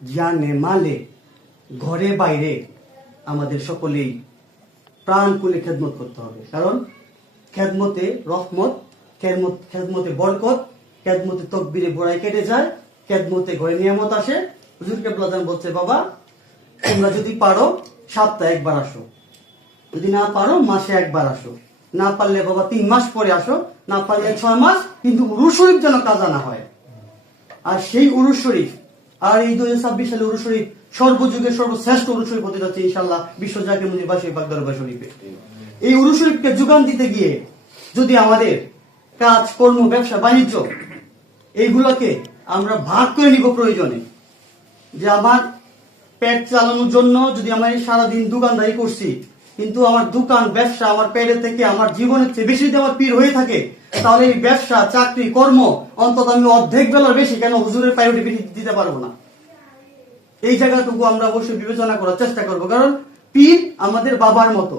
জানে মালে ঘরে বাইরে আমাদের সকলেই প্রাণ খুলে খেদমত করতে হবে। কারণ খেদমতে রহমত, খেদমতে বরকত, খেদমতে তকবীরে গোড়ায় কেটে যায়, খেদমতে ঘরে নিয়ামত আসে। হুজুর কেবলাজান বলছে, বাবা তোমরা যদি পারো সপ্তাহে একবার আসো, যদি না পারো মাসে একবার আসো, না পারলে বাবা 3 মাস পরে আসো, না পারলে 6 মাস, কিন্তু উরুস শরীফ যেন কাজা না হয়। আর সেই উরুস শরীফ, আর এই 2026 সালে উরুস শরীফ সর্বযুগের সর্বশ্রেষ্ঠ উরুস শরীফ হতে যাচ্ছে ইনশাআল্লাহ বিশ্ব জাকির মসজিদ বাসী পাক দরবার শরীফে। এই উরুস শরীফকে যোগান দিতে গিয়ে যদি আমাদের কাজ কর্ম ব্যবসা বাণিজ্য এইগুলোকে আমরা ভাগ করে নিব প্রয়োজনে, যে আমার পেট চালানোর জন্য যদি আমি সারাদিন দোকানদারি করছি, কিন্তু আমার দোকান ব্যবসা আমার পেটের থেকে আমার জীবনের চেয়ে বেশি যদি আমার পীর হয়ে থাকে, তাহলে এই ব্যবসা চাকরি কর্ম অন্তত আমি অর্ধেক বেলার বেশি কেন হুজুরের প্রায়োরিটি দিতে পারবো না। এই জায়গাটুকু আমরা অবশ্যই বিবেচনা করার চেষ্টা করবো, কারণ পীর আমাদের বাবার মতো।